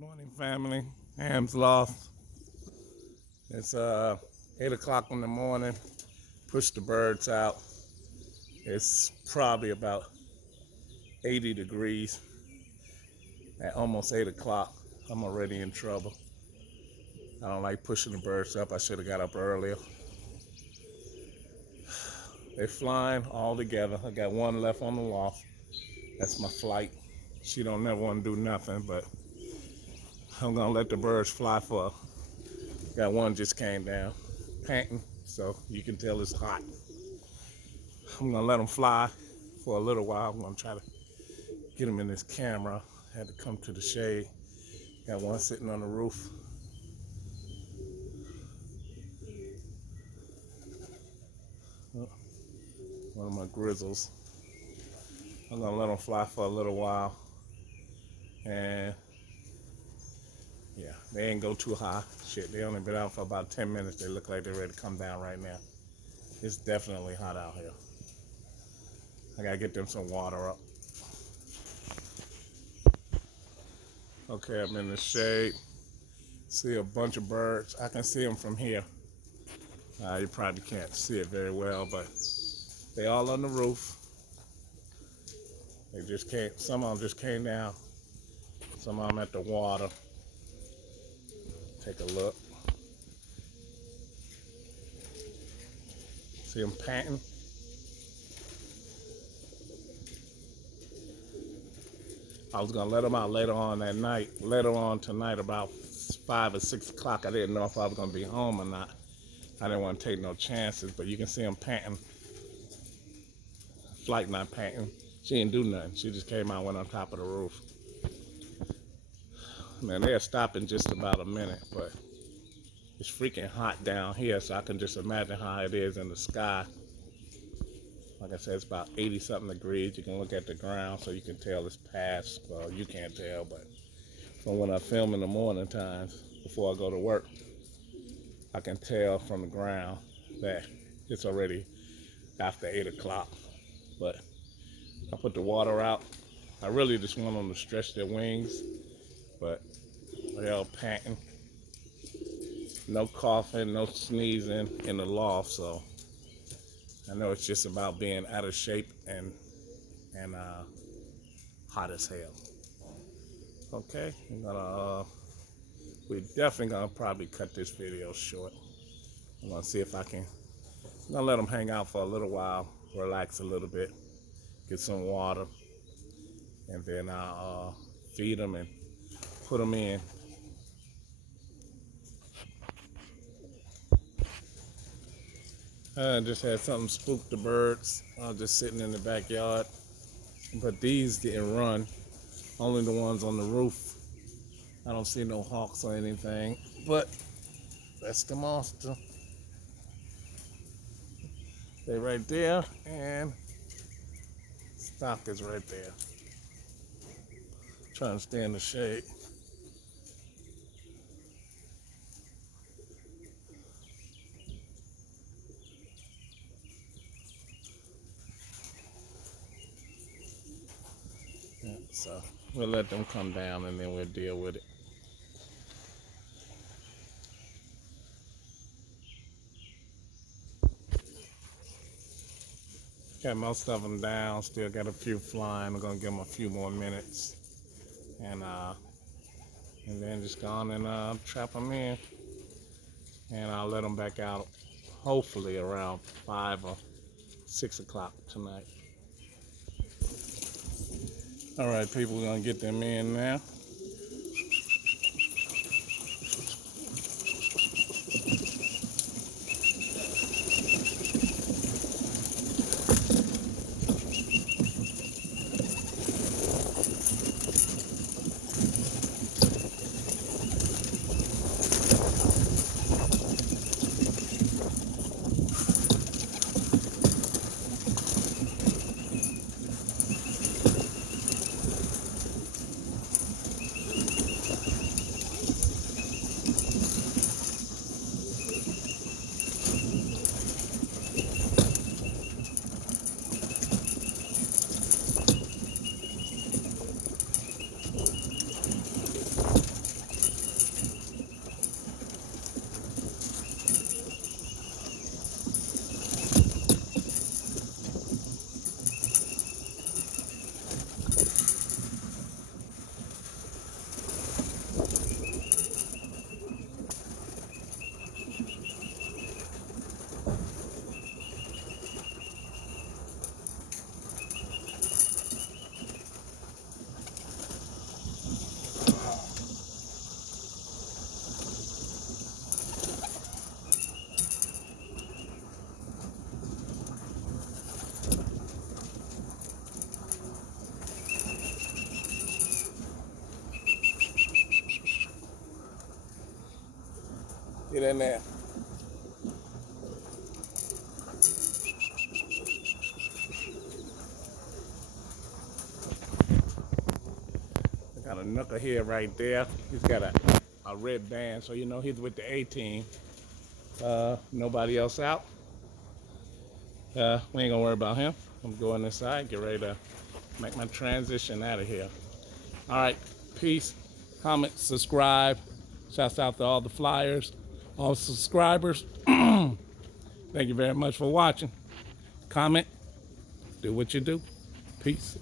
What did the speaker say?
Morning, family. Ham's lost. It's 8 o'clock in the morning. Push the birds out. It's probably about 80 degrees at almost 8 o'clock. I'm already in trouble. I don't like pushing the birds up. I should have got up earlier. They're flying all together. I got one left on the loft. That's my flight. She don't never want to do nothing, but I'm gonna let the birds fly for. Got one just came down, panting, so you can tell it's hot. I'm gonna let them fly for a little while. I'm gonna try to get them in this camera. Had to come to the shade. Got one sitting on the roof. One of my grizzles. I'm gonna let them fly for a little while. And yeah, they ain't go too high. Shit, they only been out for about 10 minutes. They look like they're ready to come down right now. It's definitely hot out here. I gotta get them some water up. Okay, I'm in the shade. See a bunch of birds. I can see them from here. You probably can't see it very well, but they all on the roof. They just came. Some of them just came down. Some of them at the water. Take a look. See them panting. I was gonna let them out later on that night. Later on tonight, about 5 or 6 o'clock. I didn't know if I was gonna be home or not. I didn't want to take no chances, but you can see them panting. Flight not panting. She didn't do nothing. She just came out, went on top of the roof. Man, they'll stop in just about a minute, but it's freaking hot down here, so I can just imagine how it is in the sky. Like I said, it's about 80 something degrees. You can look at the ground so you can tell it's past. Well, you can't tell, but from when I film in the morning times before I go to work, I can tell from the ground that it's already after 8 o'clock. But I put the water out. I really just want them to stretch their wings, but they're all panting. No coughing, no sneezing in the loft, so I know it's just about being out of shape and hot as hell. Okay, we're definitely gonna probably cut this video short. I'm gonna see if I'm gonna let them hang out for a little while, relax a little bit, get some water, and then I'll feed them and put them in. I just had something spook the birds. I was just sitting in the backyard. But these didn't run. Only the ones on the roof. I don't see no hawks or anything. But that's the monster. They right there, and stock is right there. Trying to stay in the shade. Yeah, so we'll let them come down and then we'll deal with it. Got most of them down, still got a few flying. I'm gonna give them a few more minutes, and then just go on and trap them in, and I'll let them back out hopefully around 5 or 6 o'clock tonight. All right, people, we're gonna get them in now. Get in there. I got a knuckle here right there. He's got a red band, so you know he's with the A team. Nobody else out. We ain't gonna worry about him. I'm going inside, get ready to make my transition out of here. All right, peace. Comment, subscribe. Shouts out to all the flyers, all subscribers. Thank you very much for watching. Comment, do what you do. Peace.